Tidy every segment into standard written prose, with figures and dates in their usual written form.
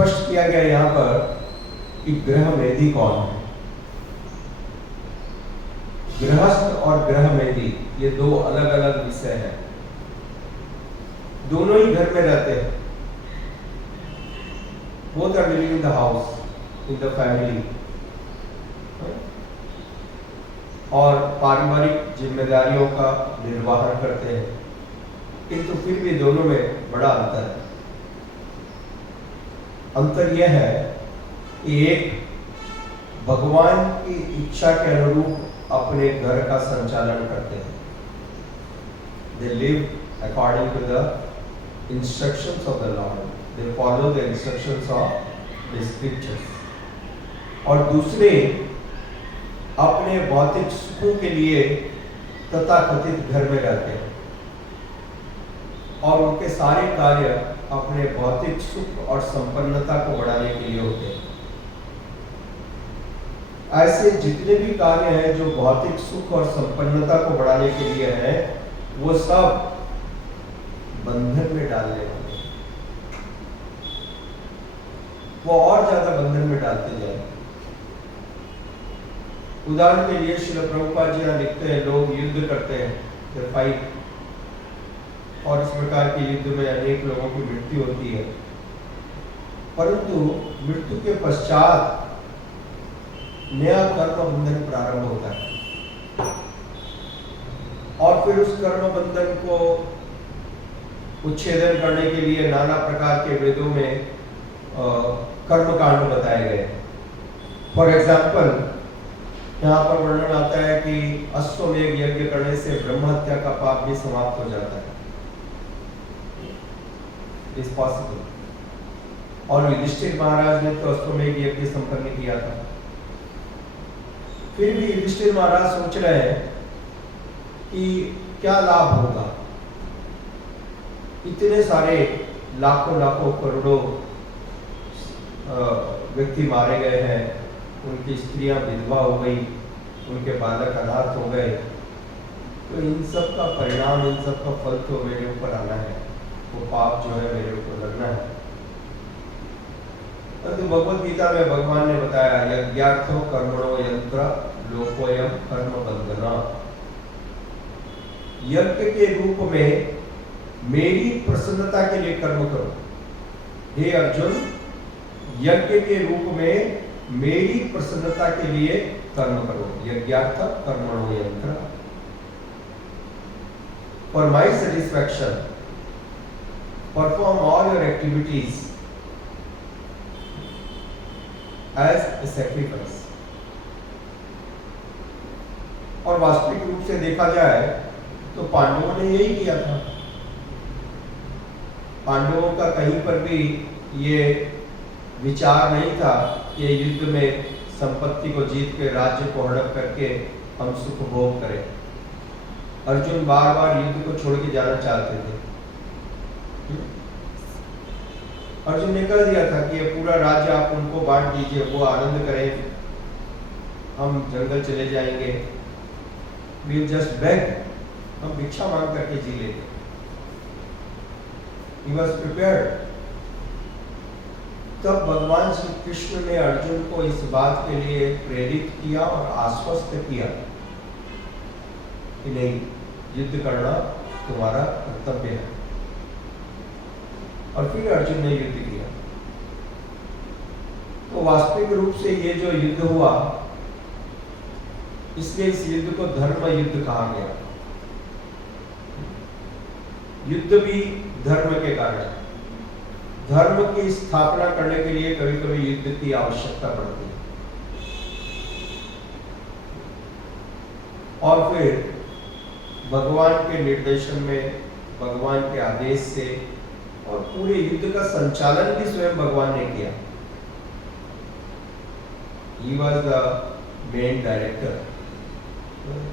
स्पष्ट किया गया यहाँ पर कि गृह मेधी कौन है। गृहस्थ और गृह मेधी ये दो अलग अलग विषय हैं। दोनों ही घर में रहते हैं, both are living in the house, in the family, और पारिवारिक जिम्मेदारियों का निर्वाहन करते हैं, किंतु फिर भी दोनों में बड़ा अंतर है। अंतर यह है कि एक भगवान की इच्छा के अनुरूप अपने घर का संचालन करते हैं, they live according to the instructions of the Lord, they follow the instructions of the scriptures, और दूसरे अपने भौतिक सुखों के लिए तथाकथित घर में रहते हैं और उनके सारे कार्य अपने भौतिक सुख और संपन्नता को बढ़ाने के लिए होते हैं। ऐसे जितने भी कार्य हैं जो भौतिक सुख और संपन्नता को बढ़ाने के लिए हैं, वो सब बंधन में डालने वाले हैं, वो और ज्यादा बंधन में डालते जाएंगे। उदाहरण के लिए श्रील प्रभुपाद जी यहाँ लिखते हैं, लोग युद्ध करते हैं, फाइट, और इस प्रकार के युद्ध में अनेक लोगों की मृत्यु होती है, परंतु मृत्यु के पश्चात नया कर्म बंधन प्रारंभ होता है और फिर उस कर्म बंधन को उच्छेदन करने के लिए नाना प्रकार के वेदों में कर्म कांड बताए गए। फॉर एग्जाम्पल, यहाँ पर वर्णन आता है कि अश्वमेध यज्ञ करने से ब्रह्म हत्या का पाप भी समाप्त हो जाता है, इज पॉसिबल। और युधिष्ठिर महाराज ने तो अश्वमेध यज्ञ संपन्न किया था। फिर भी युधिष्ठिर महाराज सोच रहे हैं कि क्या लाभ होगा, इतने सारे लाखों लाखों करोड़ों व्यक्ति मारे गए हैं, उनकी स्त्रियां विधवा हो गई, उनके बालक अनाथ हो गए, तो इन सब का परिणाम, इन सब का फल तो मेरे ऊपर आना है, वो पाप जो है मेरे ऊपर लगना है। तो भगवद गीता में भगवान ने बताया, यज्ञार्थो कर्मणो यंत्र लोकोयम कर्म बंधना। यज्ञ के रूप में मेरी प्रसन्नता के लिए कर्म करो। हे अर्जुन, यज्ञ के रूप में मेरी प्रसन्नता के लिए कर्म करो। यज्ञार्थ कर्मणो यंत्र, for my satisfaction perform all your activities as a sacrifice. और वास्तविक रूप से देखा जाए तो पांडवों ने यही किया था। पांडवों का कहीं पर भी ये विचार नहीं था कि युद्ध में संपत्ति को जीत के, राज्य को हड़प करके हम सुख भोग करें। अर्जुन बार बार युद्ध को छोड़ के जाना चाहते थे। अर्जुन ने कह दिया था कि ये पूरा राज्य आप उनको बांट दीजिए, वो आनंद करें, हम जंगल चले जाएंगे, we'll just beg, हम भिक्षा मांग करके जी लेंगे। He was prepared। तब भगवान श्री कृष्ण ने अर्जुन को इस बात के लिए प्रेरित किया और आश्वस्त किया कि नहीं, युद्ध करना तुम्हारा कर्तव्य है। और फिर अर्जुन ने युद्ध किया। तो वास्तविक रूप से ये जो युद्ध हुआ, इसलिए इस युद्ध को धर्म युद्ध कहा गया। युद्ध भी धर्म के कारण, धर्म की स्थापना करने के लिए कभी कभी युद्ध की आवश्यकता पड़ती है। और फिर भगवान के निर्देशन में, भगवान के आदेश से, और पूरे युद्ध का संचालन भी स्वयं भगवान ने किया। He was the main director,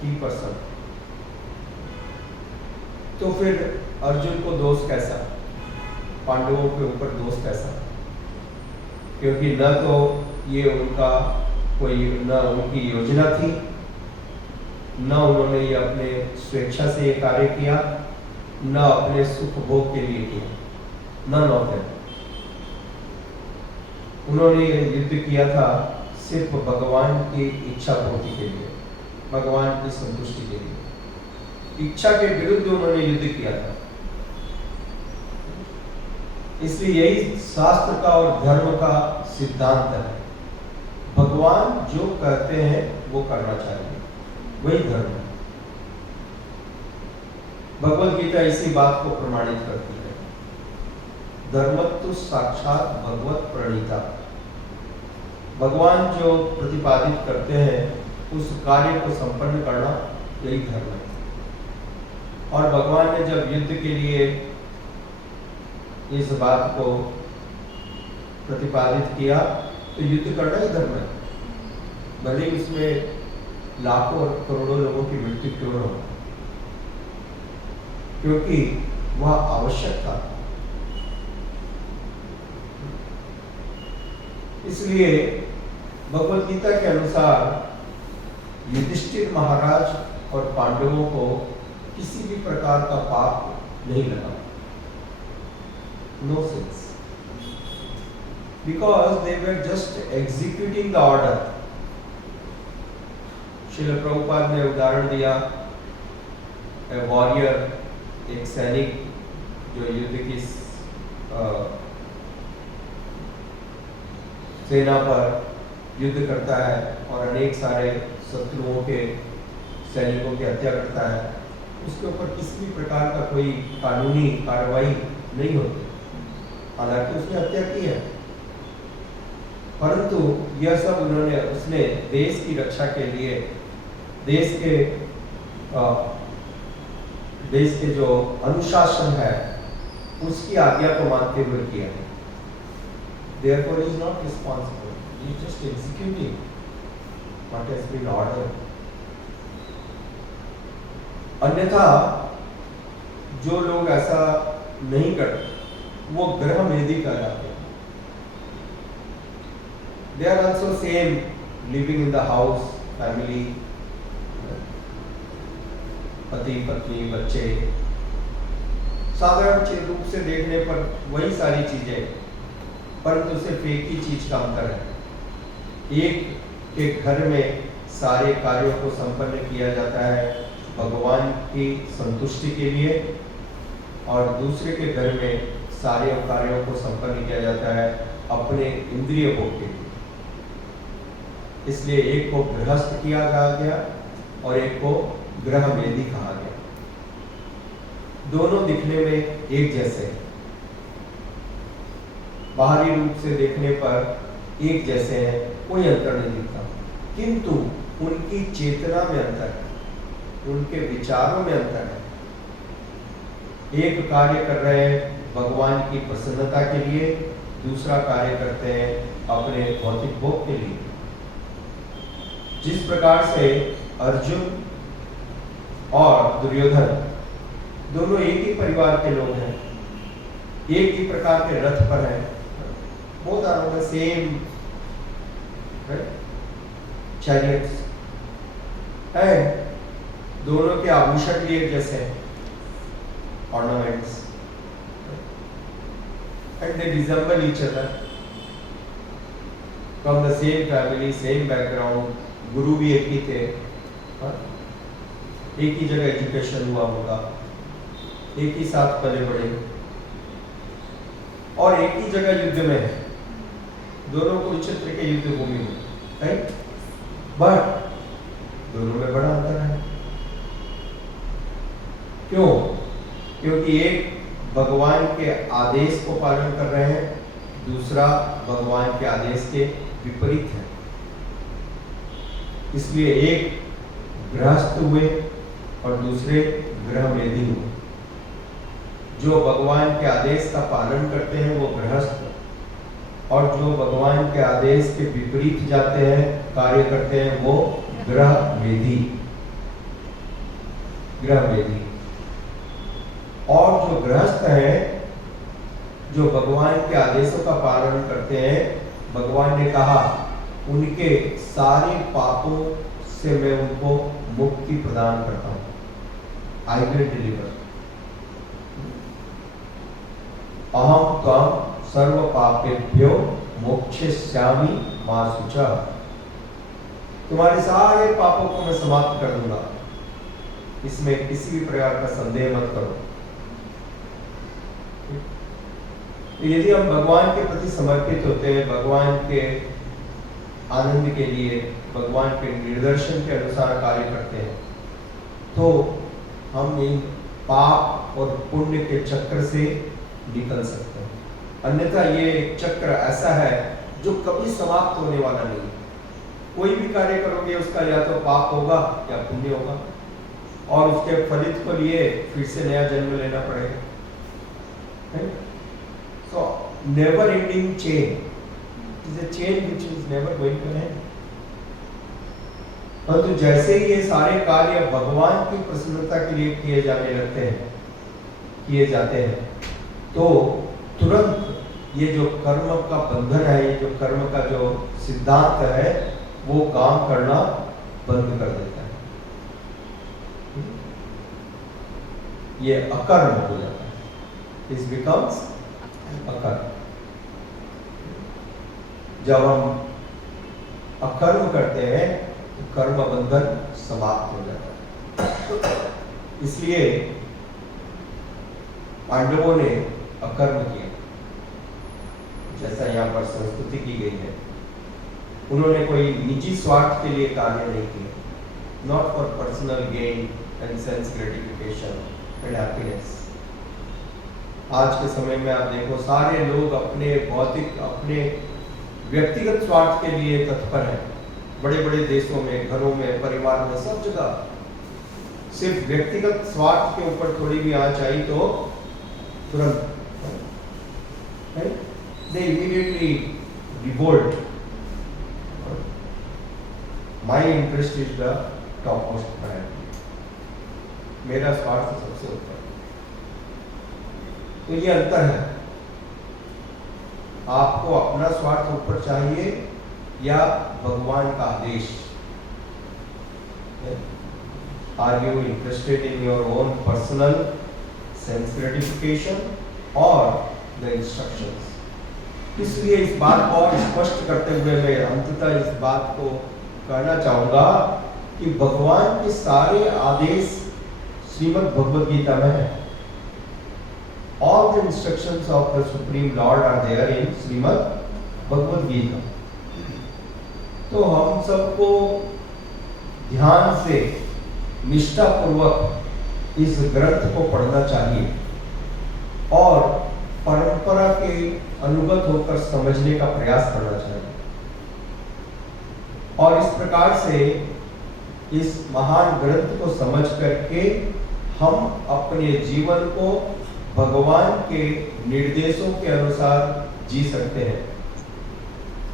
की पर्सन। तो फिर अर्जुन को दोष कैसा, पांडवों के ऊपर दोष कैसा? क्योंकि न तो ये उनका कोई, न उनकी योजना थी, न उन्होंने ये अपने स्वेच्छा से ये कार्य किया, न अपने सुख भोग के लिए किया, none of them। उन्होंने युद्ध किया था सिर्फ भगवान की इच्छा पूर्ति के लिए, भगवान की संतुष्टि के लिए। इच्छा के विरुद्ध उन्होंने युद्ध किया था। इसलिए यही शास्त्र का और धर्म का सिद्धांत है। भगवान जो कहते हैं वो करना चाहिए, वही धर्म है। भगवद गीता इसी बात को प्रमाणित करती है। धर्मत्व साक्षात भगवत प्रणीता। भगवान जो प्रतिपादित करते हैं उस कार्य को संपन्न करना, यही धर्म है। और भगवान ने जब युद्ध के लिए इस बात को प्रतिपादित किया तो युद्ध करना ही धर्म है, भले ही उसमें लाखों और करोड़ों लोगों की मृत्यु क्यों न हो, क्योंकि वह आवश्यक था। इसलिए भगवद गीता के अनुसार युधिष्ठिर महाराज और पांडवों को किसी भी प्रकार का पाप नहीं लगा। No sins, because they were just executing the order. Srila Prabhupada ने उदाहरण दिया, a warrior, एक सैनिक जो युद्ध की सेना पर युद्ध करता है और अनेक सारे शत्रुओं के सैनिकों की हत्या करता है, उसके ऊपर किसी भी प्रकार का कोई कानूनी कार्रवाई नहीं होती, हालांकि उसने हत्या की है, परंतु यह सब उसने देश की रक्षा के लिए, देश के जो अनुशासन है उसकी आज्ञा को मानते हुए किया है। Therefore, he is not responsible. He is just executing what has been ordered. अन्यथा जो लोग ऐसा नहीं करते वो ग्रह मेधी कहलाते हैं। They are also same living in the house, family, पति पत्नी बच्चे, साधारण रूप से देखने पर वही सारी चीजें, परंतु सिर्फ एक ही चीज का अंतर है। एक के घर में सारे कार्यों को संपन्न किया जाता है भगवान की संतुष्टि के लिए, और दूसरे के घर में सारे कार्यों को संपन्न किया जाता है अपने इंद्रिय भोग के लिए। इसलिए एक को गृहस्थ किया गया और एक को ग्रह मेधी कहा गया। दोनों दिखने में एक जैसे हैं, बाहरी रूप से देखने पर एक जैसे हैं, कोई अंतर नहीं दिखता, किंतु उनकी चेतना में अंतर है, उनके विचारों में अंतर है। एक कार्य कर रहे हैं भगवान की प्रसन्नता के लिए, दूसरा कार्य करते हैं अपने भौतिक भोग के लिए। जिस प्रकार से अर्जुन और दुर्योधन दोनों एक ही परिवार के लोग हैं, एक ही प्रकार के रथ पर हैं, both are on the same chariots, and दोनों के आभूषण भी एक जैसे हैं, ornaments, and they resemble each other, from the same family, same background, गुरु भी एक ही थे, एक ही जगह एजुकेशन हुआ होगा, एक ही साथ पले बड़े, और एक ही जगह युद्ध में है, दोनों कुरुक्षेत्र के युद्ध भूमि में, राइट? बट दोनों में बड़ा अंतर है। क्यों? क्योंकि एक भगवान के आदेश को पालन कर रहे हैं, दूसरा भगवान के आदेश के विपरीत है। इसलिए एक गृहस्थ हुए और दूसरे गृहमेधी हुए। जो भगवान के आदेश का पालन करते हैं वो गृहस्थ, और जो भगवान के आदेश के विपरीत जाते हैं, कार्य करते हैं, वो गृहमेधी। और जो गृहस्थ हैं, जो भगवान के आदेशों का पालन करते हैं, भगवान ने कहा उनके सारे पापों से मैं उनको मुक्ति प्रदान करता हूं, आई विल डिलीवर। अहम त्वं सर्व पापेभ्यो मोक्षयिष्यामि मा शुचः, तुम्हारे सारे पापों को मैं समाप्त कर दूंगा, इसमें किसी भी प्रकार का संदेह मत करो। तो यदि हम भगवान के प्रति समर्पित होते हैं, भगवान के आनंद के लिए, भगवान के निर्देशन के अनुसार कार्य करते हैं, तो हम इन पाप और पुण्य के चक्र से निकल सकते हैं। अन्यथा ये एक चक्र ऐसा है जो कभी समाप्त होने वाला नहीं। कोई भी कार्य करोगे उसका या तो पाप होगा या पुण्य होगा, और उसके फलित को लिए फिर से नया जन्म लेना पड़ेगा। So never ending chain is a chain which is never going to end. परंतु जैसे ही ये सारे कार्य भगवान की प्रसन्नता के लिए किए जाते हैं, तो तुरंत ये जो कर्म का बंधन है, ये जो कर्म का जो सिद्धांत है, वो काम करना बंद कर देता है। ये अकर्म हो जाता है, इट बिकम्स अकर्म। जब हम अकर्म करते हैं तो कर्म बंधन समाप्त हो जाता है। इसलिए पांडवों ने अकर्म किया, जैसा यहाँ पर संस्तुति की गई है। उन्होंने कोई निजी स्वार्थ के लिए कार्य नहीं किया, not for personal gain and sense gratification and happiness. आज के समय में आप देखो, सारे लोग अपने भौतिक, अपने व्यक्तिगत स्वार्थ के लिए तत्पर हैं। बड़े बड़े देशों में, घरों में, परिवार में, सब जगह सिर्फ व्यक्तिगत स्वार्थ के ऊपर थोड़ी भी आंच आई तो तुरंत they immediately revolt. My interest is the topmost priority. मेरा स्वार्थ सबसे ऊपर। तो ये अंतर है, आपको अपना स्वार्थ ऊपर चाहिए या भगवान का आदेश। Are you interested in your own personal sense gratification or the instructions? इसलिए इस बात को और स्पष्ट करते हुए मैं अंततः इस बात को कहना चाहूंगा कि भगवान के सारे आदेश श्रीमद् भगवद गीता में है। All the instructions of the Supreme Lord are there in Shrimad Bhagavad Gita. तो हम सबको ध्यान से, निष्ठा पूर्वक इस ग्रंथ को पढ़ना चाहिए और परंपरा के अनुगत होकर समझने का प्रयास करना चाहिए। और इस प्रकार से इस महान ग्रंथ को समझ करके हम अपने जीवन को भगवान के निर्देशों के अनुसार जी सकते हैं।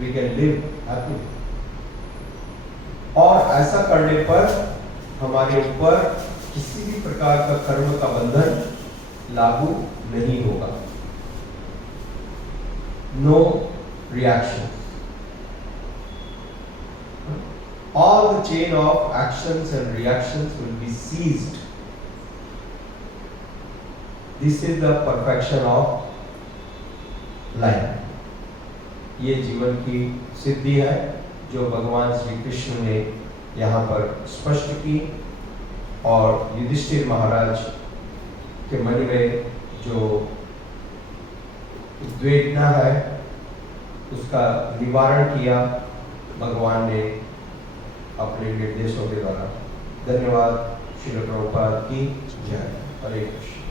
We can live happily। और ऐसा करने पर हमारे ऊपर किसी भी प्रकार का कर्म का बंधन लागू नहीं होगा। No reaction. All the chain of actions and reactions will be ceased. This is the perfection of life. ये जीवन की सिद्धि है जो भगवान श्री कृष्ण ने यहाँ पर स्पष्ट की, और युधिष्ठिर महाराज के मन में जो उद्वेगना है उसका निवारण किया भगवान ने अपने निर्देशों के द्वारा। धन्यवाद। श्रील प्रभुपाद की जय। हरे कृष्ण।